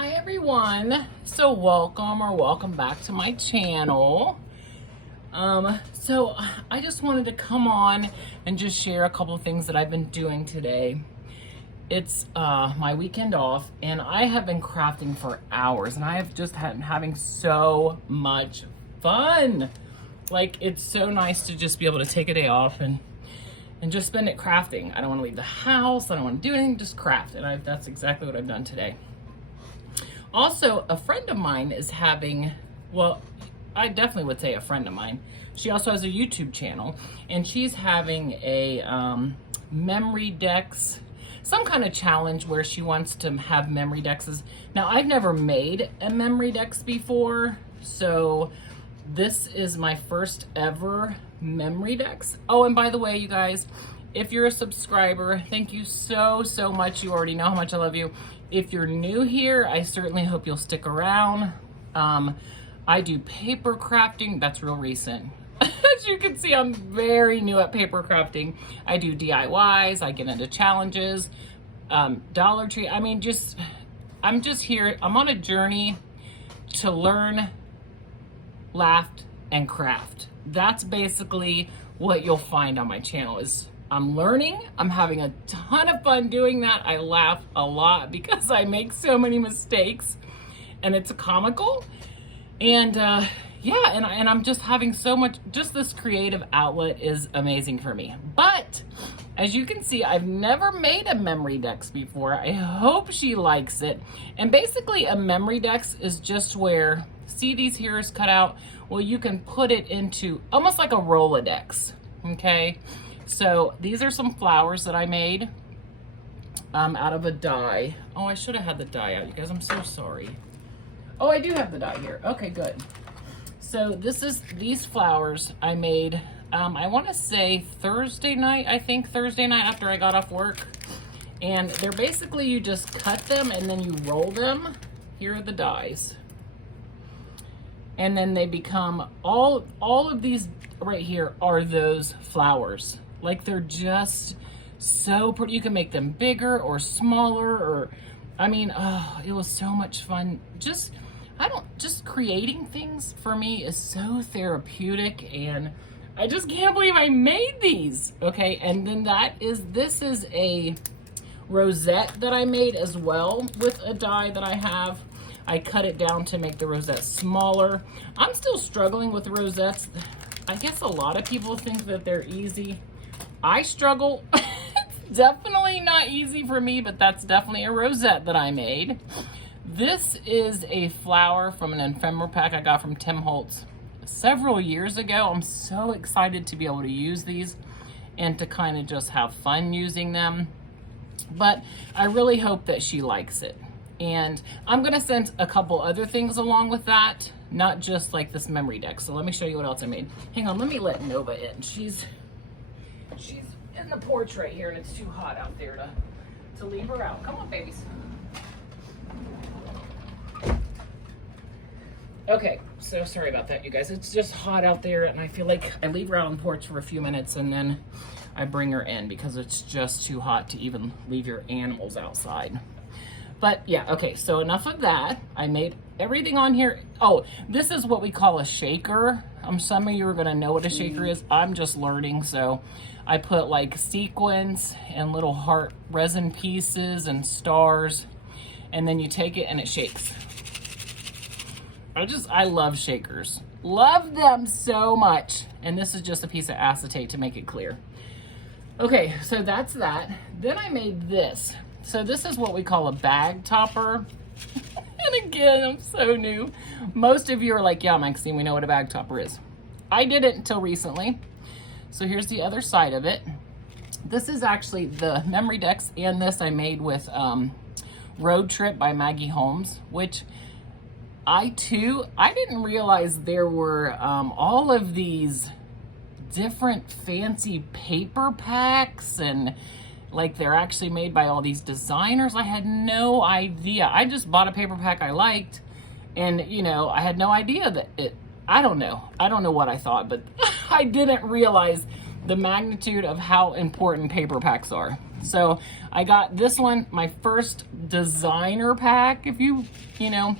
Hi everyone, so welcome back to my channel. So I just wanted to come on and just share a couple of things that I've been doing today. It's my weekend off and I have been crafting for hours and I have just been having so much fun. Like, it's so nice to just be able to take a day off and just spend it crafting. I don't want to leave the house, I don't want to do anything, just craft. And that's exactly what I've done today. Also, a friend of mine is having, well, I definitely would say a friend of mine. She also has a YouTube channel, and she's having a memory decks, some kind of challenge where she wants to have memory decks. Now, I've never made a memory decks before, so this is my first ever memory decks. Oh, and by the way, you guys, if you're a subscriber, thank you so much. You already know how much I love you. If you're new here, I certainly hope you'll stick around. I do paper crafting. That's real recent. As you can see, I'm very new at paper crafting. I do DIYs. I get into challenges, Dollar Tree. I mean, I'm just here. I'm on a journey to learn, laugh, and craft. That's basically what you'll find on my channel is I'm learning, I'm having a ton of fun doing that. I laugh a lot because I make so many mistakes and it's comical. And yeah, and I'm just having so much, just this creative outlet is amazing for me. But as you can see, I've never made a memory decks before. I hope she likes it. And basically a memory decks is just where, see these here is cut out? Well, you can put it into almost like a Rolodex, okay? So these are some flowers that I made out of a die. Oh, I should have had the die out, you guys. I'm so sorry. Oh, I do have the die here. Okay, good. So these flowers I made, I want to say Thursday night, Thursday night after I got off work. And they're basically, you just cut them and then you roll them. Here are the dies. And then they become, all of these right here are those flowers. Like, they're just so pretty. You can make them bigger or smaller, or, I mean, oh, it was so much fun. Just creating things for me is so therapeutic, and I just can't believe I made these. Okay, and then this is a rosette that I made as well with a die that I have. I cut it down to make the rosette smaller. I'm still struggling with rosettes. I guess a lot of people think that they're easy. I struggle. It's definitely not easy for me, but that's definitely a rosette that I made. This is a flower from an ephemera pack I got from Tim Holtz several years ago. I'm so excited to be able to use these and to kind of just have fun using them. But I really hope that she likes it. And I'm gonna send a couple other things along with that, not just like this memory deck. So let me show you what else I made. Hang on, let me let Nova in. She's in the porch right here and it's too hot out there to leave her out. Come on, babies. Okay, so sorry about that, you guys. It's just hot out there and I feel like I leave her out on the porch for a few minutes and then I bring her in because it's just too hot to even leave your animals outside. But yeah, okay, so enough of that. I made everything on here. Oh, this is what we call a shaker. Some of you are gonna know what a shaker is. I'm just learning, so I put like sequins and little heart resin pieces and stars, and then you take it and it shakes. I love shakers. Love them so much. And this is just a piece of acetate to make it clear. Okay, so that's that. Then I made this. So this is what we call a bag topper. And again, I'm so new. Most of you are like, yeah, Maxine, we know what a bag topper is. I didn't until recently. So here's the other side of it. This is actually the memory decks, and this I made with Road Trip by Maggie Holmes, which I didn't realize there were all of these different fancy paper packs, and like they're actually made by all these designers. I had no idea. I just bought a paper pack I liked, and you know, I had no idea that I don't know what I thought, but I didn't realize the magnitude of how important paper packs are. So I got this one, my first designer pack, if you know,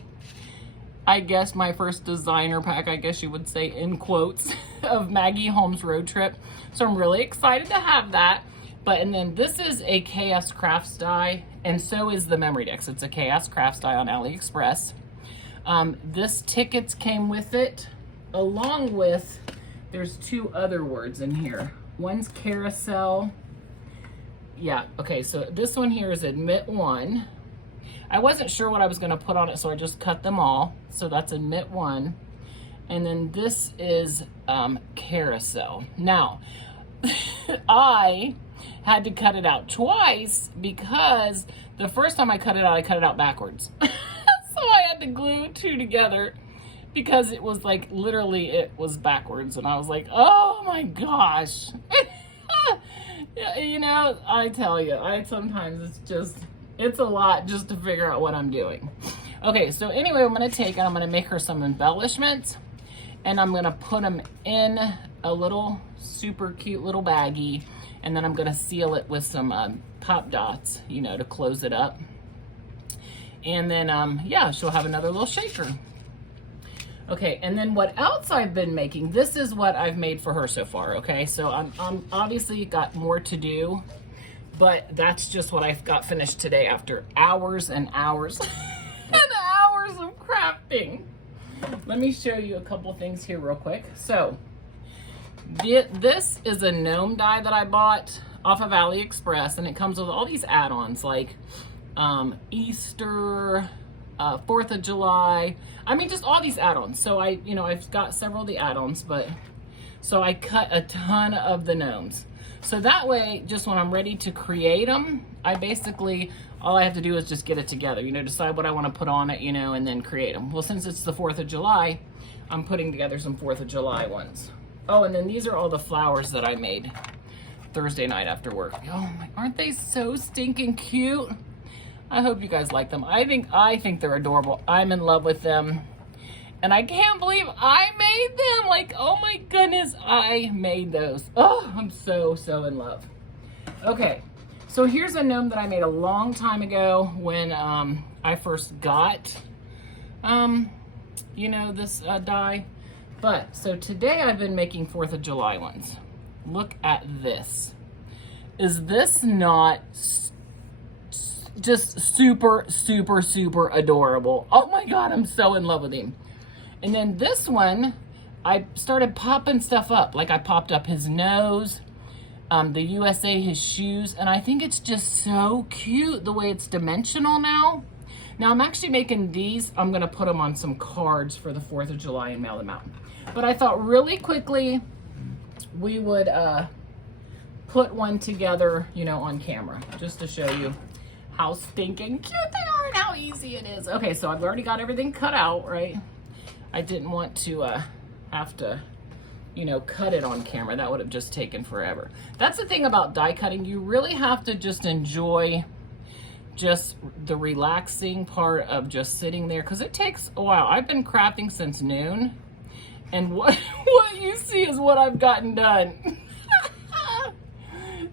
I guess my first designer pack, I guess you would say in quotes, of Maggie Holmes Road Trip. So I'm really excited to have that. And then this is a KS Crafts die, and so is the memory decks. It's a KS Crafts die on AliExpress. This tickets came with it, along with, there's two other words in here. One's carousel. Yeah, okay, so this one here is admit one. I wasn't sure what I was gonna put on it, so I just cut them all. So that's admit one. And then this is carousel. Now, I had to cut it out twice because the first time I cut it out backwards. So I had to glue two together because it was like, literally it was backwards. And I was like, oh my gosh. You know, I tell you, sometimes it's a lot just to figure out what I'm doing. Okay, so anyway, I'm gonna take and I'm gonna make her some embellishments, and I'm gonna put them in a little super cute little baggie, and then I'm gonna seal it with some pop dots, you know, to close it up. And then, yeah, she'll have another little shaker. Okay, and then what else I've been making, this is what I've made for her so far, okay? So I'm obviously got more to do, but that's just what I've got finished today after hours and hours and hours of crafting. Let me show you a couple things here real quick. So this is a gnome die that I bought off of AliExpress, and it comes with all these add-ons like Easter, 4th of July. I mean, just all these add-ons. So I've got several of the add-ons, so I cut a ton of the gnomes. So that way, just when I'm ready to create them, all I have to do is just get it together, you know, decide what I want to put on it, you know, and then create them. Well, since it's the 4th of July, I'm putting together some 4th of July ones. Oh, and then these are all the flowers that I made Thursday night after work. Oh my, aren't they so stinking cute? I hope you guys like them. I think they're adorable. I'm in love with them. And I can't believe I made them. Like, oh my goodness, I made those. Oh, I'm so in love. Okay, so here's a gnome that I made a long time ago when I first got, you know, this die. But, so today I've been making 4th of July ones. Look at this. Is this not just super adorable? Oh my God, I'm so in love with him. And then this one, I started popping stuff up. Like I popped up his nose, the USA, his shoes, and I think it's just so cute the way it's dimensional now. Now I'm actually making these, I'm gonna put them on some cards for the 4th of July and mail them out. But I thought really quickly we would put one together, you know, on camera, just to show you how stinking cute they are and how easy it is. Okay, so I've already got everything cut out, right? I didn't want to have to, you know, cut it on camera. That would have just taken forever. That's the thing about die cutting. You really have to just enjoy just the relaxing part of just sitting there, because it takes a while. I've been crafting since noon, and what you see is what I've gotten done.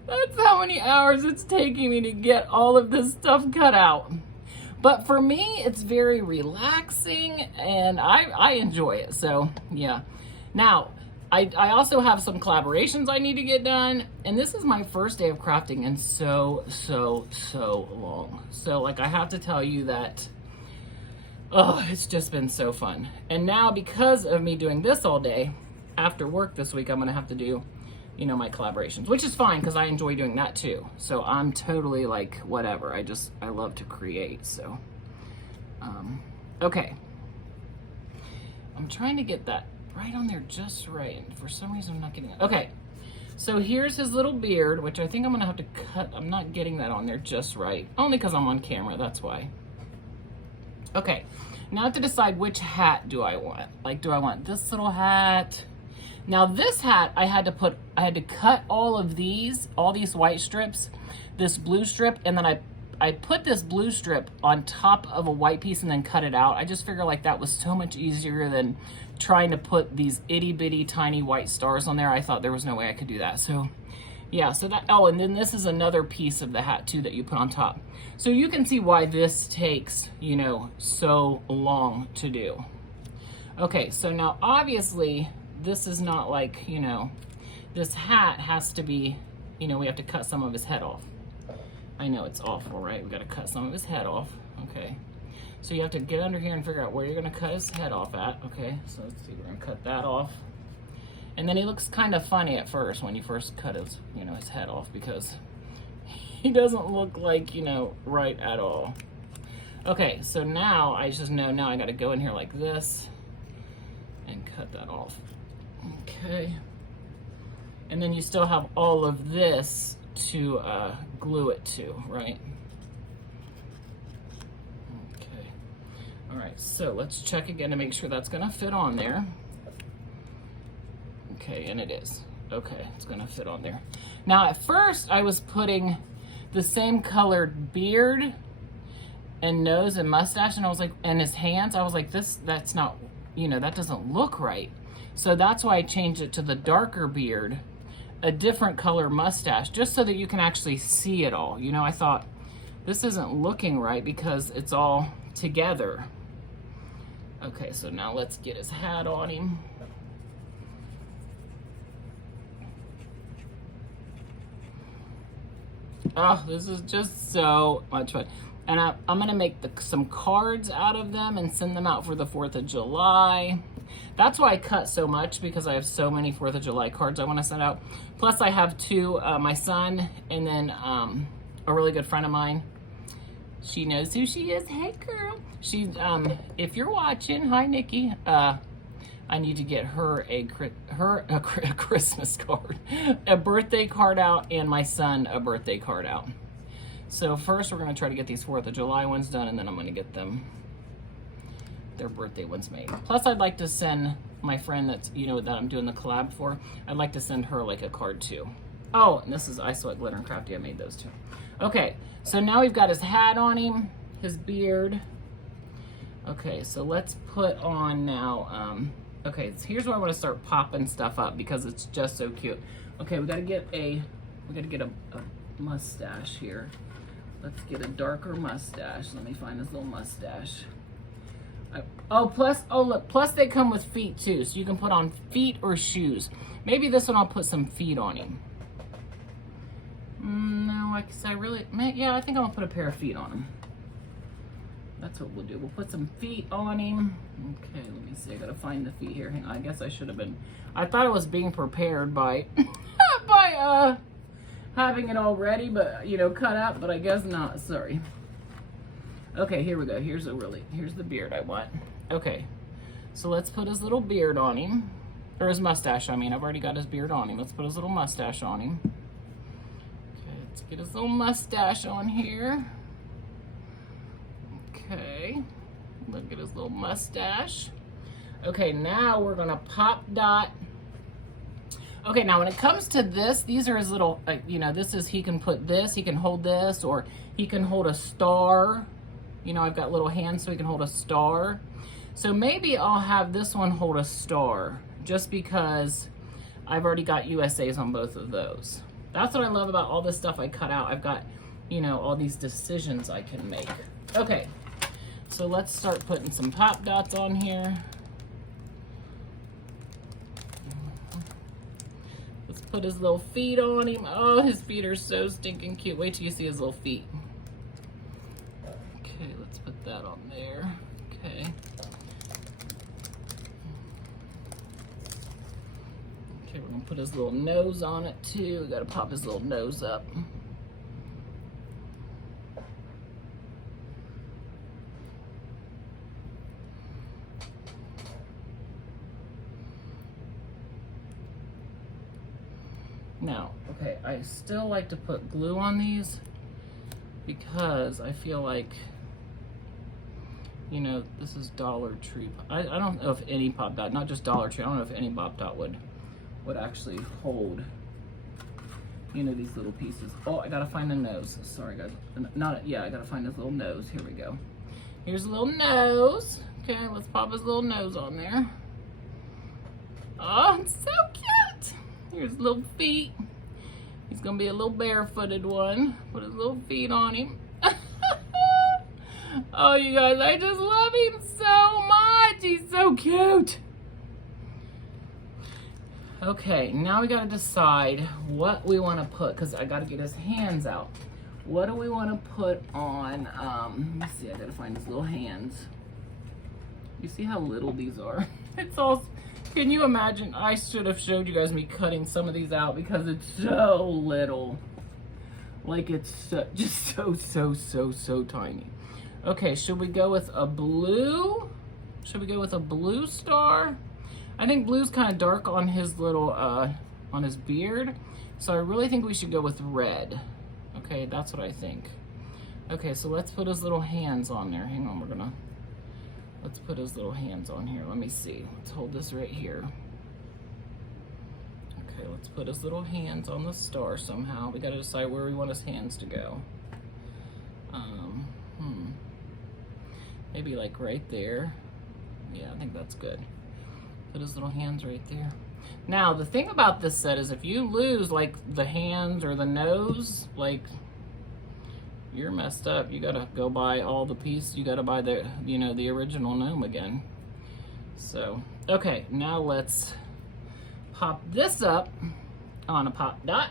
That's how many hours it's taking me to get all of this stuff cut out. But for me, it's very relaxing, and I enjoy it, so yeah. Now, I also have some collaborations I need to get done, and this is my first day of crafting in so long. So, like, I have to tell you that, oh, it's just been so fun. And now, because of me doing this all day, after work this week, I'm gonna have to do, you know, my collaborations, which is fine because I enjoy doing that too. So I'm totally like, whatever. I love to create, so. Okay. I'm trying to get that right on there just right. For some reason, I'm not getting it. Okay. So here's his little beard, which I think I'm gonna have to cut. I'm not getting that on there just right. Only because I'm on camera, that's why. Okay. Now I have to decide which hat do I want. Like, do I want this little hat? Now this hat, I had to cut all these white strips, this blue strip, and then I put this blue strip on top of a white piece and then cut it out. I just figured like that was so much easier than trying to put these itty bitty tiny white stars on there. I thought there was no way I could do that. So Yeah, so that, oh, and then this is another piece of the hat too that you put on top. So you can see why this takes, you know, so long to do. Okay, so now obviously this is not like, you know, this hat has to be, you know, we have to cut some of his head off. I know it's awful, right? We got to cut some of his head off. Okay, so you have to get under here and figure out where you're going to cut his head off at. Okay, so let's see, we're going to cut that off. And then he looks kind of funny at first when you first cut his, you know, his head off, because he doesn't look like, you know, right at all. Okay, so now I just know now I got to go in here like this and cut that off. Okay. And then you still have all of this to glue it to, right? Okay. All right, so let's check again to make sure that's gonna fit on there. Okay, and it is. Okay, it's gonna fit on there. Now at first I was putting the same colored beard and nose and mustache, and I was like, and his hands, I was like, that's not, you know, that doesn't look right. So that's why I changed it to the darker beard, a different color mustache, just so that you can actually see it all. You know, I thought this isn't looking right because it's all together. Okay, so now let's get his hat on him. Oh, this is just so much fun. And I'm gonna make some cards out of them and send them out for the 4th of July. That's why I cut so much, because I have so many 4th of July cards I wanna send out. Plus I have two, my son and then a really good friend of mine. She knows who she is. Hey girl. She, if you're watching, hi Nikki. I need to get her a Christmas card, a birthday card out, and my son a birthday card out. So first we're gonna try to get these 4th of July ones done, and then I'm gonna get them their birthday ones made. Plus I'd like to send my friend that's, you know, that I'm doing the collab for, I'd like to send her like a card too. Oh, and this is I Sweat Glitter and Crafty, I made those too. Okay, so now we've got his hat on him, his beard. Okay, so let's put on now, okay, so here's where I want to start popping stuff up because it's just so cute. Okay, we gotta get a mustache here. Let's get a darker mustache. Let me find this little mustache. Plus they come with feet too, so you can put on feet or shoes. Maybe this one I'll put some feet on him. No, I think I'm gonna put a pair of feet on him. That's what we'll do. We'll put some feet on him. Okay, let me see. I gotta find the feet here. Hang on. I guess I should have been. I thought I was being prepared by having it all ready, but you know, cut out. But I guess not. Sorry. Okay, here we go. Here's the beard I want. Okay, so let's put his little beard on him, or his mustache. I mean, I've already got his beard on him. Let's put his little mustache on him. Okay, let's get his little mustache on here. Okay, look at his little mustache. Okay, now we're gonna pop dot. Okay, now when it comes to this, these are his little, you know, this is, he can put this, he can hold this, or he can hold a star. You know, I've got little hands so he can hold a star. So maybe I'll have this one hold a star, just because I've already got USAs on both of those. That's what I love about all this stuff I cut out. I've got, you know, all these decisions I can make. Okay. So let's start putting some pop dots on here. Let's put his little feet on him. Oh, his feet are so stinking cute. Wait till you see his little feet. Okay, let's put that on there. Okay. Okay, we're gonna put his little nose on it too. We gotta pop his little nose up. Now, okay, I still like to put glue on these because I feel like, you know, this is Dollar Tree. I don't know if any pop dot, not just Dollar Tree, I don't know if any pop dot would actually hold, you know, these little pieces. Oh, I gotta find the nose. Sorry guys, I gotta find his little nose. Here we go. Here's a little nose. Okay, let's pop his little nose on there. Oh, it's so cute. Here's little feet. He's gonna be a little barefooted one. Put his little feet on him. Oh, you guys, I just love him so much. He's so cute. Okay, now we gotta decide what we wanna put, because I gotta get his hands out. What do we wanna put on, let's see, I gotta find his little hands. You see how little these are? It's all, can you imagine? I should have showed you guys me cutting some of these out because it's so little. Like it's just so tiny. Okay, should we go with a blue? Should we go with a blue star? I think blue's kind of dark on his little, on his beard. So I really think we should go with red. Okay, that's what I think. Okay, so let's put his little hands on there. Hang on, let's put his little hands on here. Let me see. Let's hold this right here. Okay, let's put his little hands on the star somehow. We gotta decide where we want his hands to go. Maybe like right there. Yeah, I think that's good. Put his little hands right there. Now, the thing about this set is if you lose like the hands or the nose, like you're messed up. You gotta go buy all the pieces. You gotta buy the, you know, the original gnome again. So, okay, now let's pop this up on a pop dot.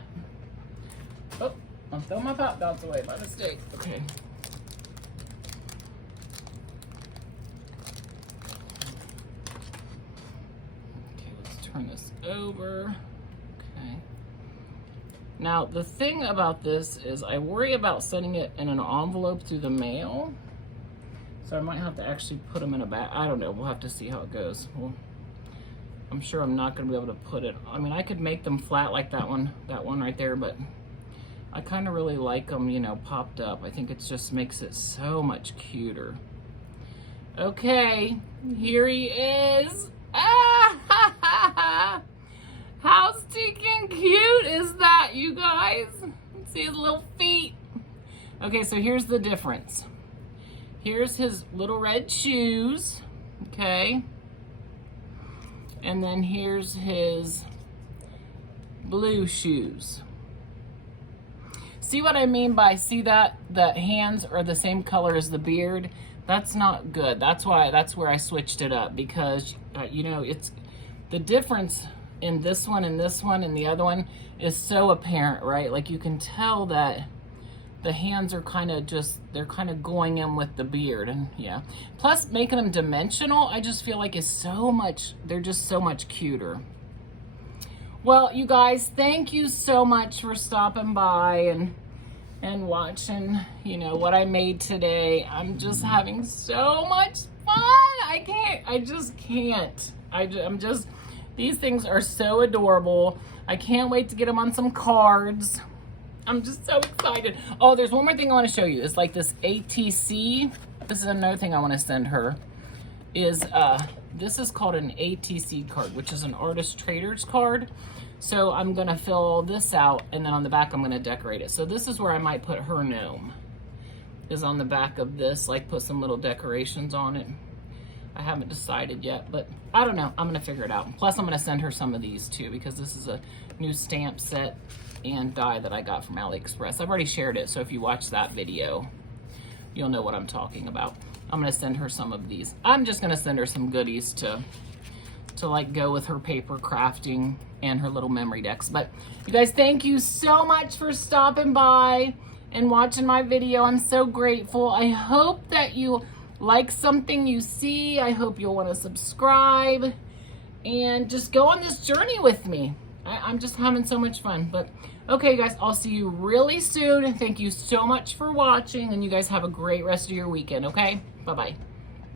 Oh, I'm throwing my pop dots away by mistake. Okay. Turn this over. Okay. Now, the thing about this is I worry about sending it in an envelope through the mail. So I might have to actually put them in a bag. I don't know. We'll have to see how it goes. Well, I'm sure I'm not going to be able to put it. I mean, I could make them flat like that one right there, but I kind of really like them, you know, popped up. I think it just makes it so much cuter. Okay, here he is. Ah! How stinking cute is that, you guys? See his little feet? Okay, so here's the difference. Here's his little red shoes, okay? And then here's his blue shoes. See what I mean by, see that the hands are the same color as the beard? That's not good. That's where I switched it up, because you know, it's the difference in this one and the other one is so apparent, right? Like you can tell that the hands are kind of just, they're kind of going in with the beard, and yeah. Plus making them dimensional, I just feel like is so much, they're just so much cuter. Well, you guys, thank you so much for stopping by and watching, you know, what I made today. I'm just having so much fun. I just can't. I'm just, these things are so adorable. I can't wait to get them on some cards. I'm just so excited. Oh, there's one more thing I want to show you. It's like this ATC. This is another thing I want to send her. This is called an ATC card, which is an artist traders card. So I'm going to fill this out, and then on the back I'm going to decorate it. So this is where I might put her gnome, is on the back of this, like put some little decorations on it. I haven't decided yet, but I don't know. I'm going to figure it out. Plus I'm going to send her some of these too, because this is a new stamp set and die that I got from AliExpress. I've already shared it, so if you watch that video, you'll know what I'm talking about. I'm going to send her some of these. I'm just going to send her some goodies to like go with her paper crafting and her little memory decks. But you guys, thank you so much for stopping by and watching my video. I'm so grateful. I hope that you like something you see. I hope you'll want to subscribe and just go on this journey with me. I'm just having so much fun. But okay, guys, I'll see you really soon. Thank you so much for watching, and you guys have a great rest of your weekend, okay? Bye-bye.